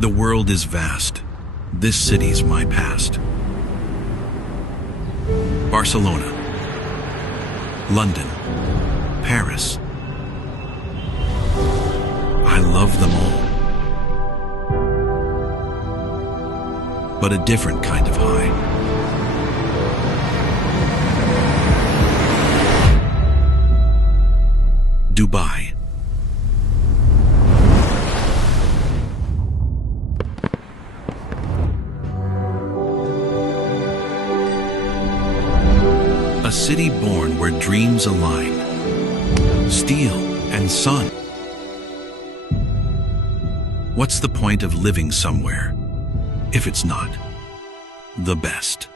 The world is vast. This city's my past. Barcelona, London, Paris. I love them all. But a different kind of high. Dubai. A city born where dreams align. Steel and sun. What's the point of living somewhere if it's not the best?